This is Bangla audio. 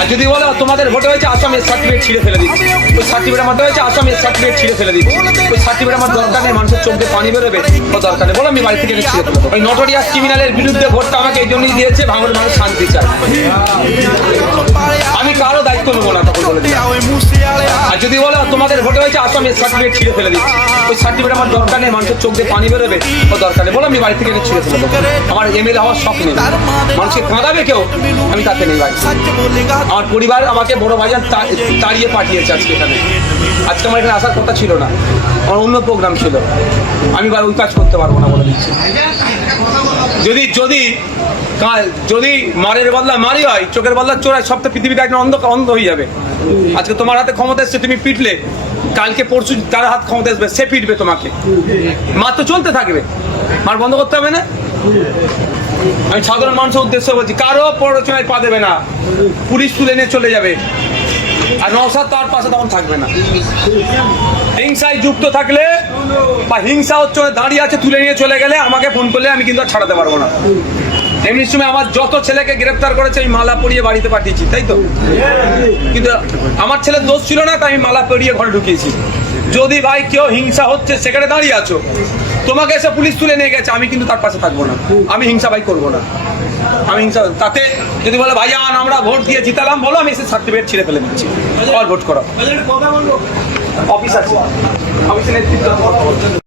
আর যদি বলো তোমাদের ভোটে হয়েছে আসামের সার্টিফিকেট ছিঁড়ে ফেলে দিচ্ছি, ওই সার্টিফিকেট আমার হয়েছে আসামের সার্টিফিকেট ছিঁড়ে ফেলে দিচ্ছি, ওই সার্টিফিকেট আমার দরকার নেই, মানুষের চোখ দিয়ে পানি বেরোবে ও দরকার নেই, বলো আমি বাড়ি থেকে ছিঁড়ে ফেলে দেবো। ওই নটোরিয়াস ক্রিমিনালের বিরুদ্ধে ভোটটা আমাকে এই জন্যই দিয়েছে, ভাঙড়ের মানুষ শান্তি চায়, আমি কারো দায়িত্ব নেবো না তখন বলে দিলাম। আর যদি বলো তোমাদের ভোটে হয়েছে আসামের সার্টিফিকেট ছিঁড়ে ফেলে দিচ্ছি, ওই সার্টিফিকেট আমার দরকার নেই, মানুষের চোখ দিয়ে পানি বেরোবে ও দরকার নেই, বলো আমি বাড়ি থেকে ছিঁড়ে ফেলে দেবো। আমার এমএলএ হওয়ার শখ নেই, মানুষকে কাঁদাবে কেউ আমি তাতে নেই ভাই। আমার পরিবার আমাকে বড় ভাইজান তাড়িয়ে পাঠিয়েছে আজকে এখানে, আজকে আমার এখানে আসার কথা ছিল না, আমার অন্য প্রোগ্রাম ছিল, আমি ওই কাজ করতে পারবো না বলে দিচ্ছি। যদি যদি যদি মারের বদলা মারি হয়, চোখের বদলা চোর হয়, সব তো পৃথিবীতে একটা অন্ধ হয়ে যাবে। আজকে তোমার হাতে ক্ষমতা এসছে, তুমি পিটলে, কালকে পরশু তার হাত ক্ষমতা আসবে, সে পিটবে তোমাকে, মার তো চলতে থাকবে, মার বন্ধ করতে হবে না। আমি সাধারণ মানুষের উদ্দেশ্যে বলছি, কারো প্ররোচনায় পা দেবে না, পুলিশ তুলে নিয়ে চলে যাবে, আর নওশাদ তার পাশে তখন থাকবে না। হিংসায় যুক্ত থাকলে বা হিংসা হচ্ছে দাঁড়িয়ে আছে তুলে নিয়ে চলে গেলে আমাকে ফোন করলে আমি কিন্তু আর ছাড়াতে পারবো না। এমনি সময় আমার যত ছেলেকে গ্রেফতার করেছে আমি মালা পরিয়ে বাড়িতে পাঠিয়েছি, তাই তো, কিন্তু আমার ছেলের দোষ ছিল না, তাই আমি মালা পরিয়ে ঘরে ঢুকিয়েছি। যদি ভাই কেউ হিংসা হচ্ছে সেখানে দাঁড়িয়ে আছো, তোমাকে এসে পুলিশ তুলে নিয়ে গেছে, আমি কিন্তু তার পাশে থাকবো না, আমি হিংসা ভাই করবো না। আমি হিংসা তাতে যদি বলে ভাইয়ান আমরা ভোট দিয়ে জিতালাম, বলো আমি এসে সার্টিফিকেট ছিঁড়ে ফেলে দিচ্ছি, ভোট করো, অফিস আছে, অফিসের নেতৃত্ব।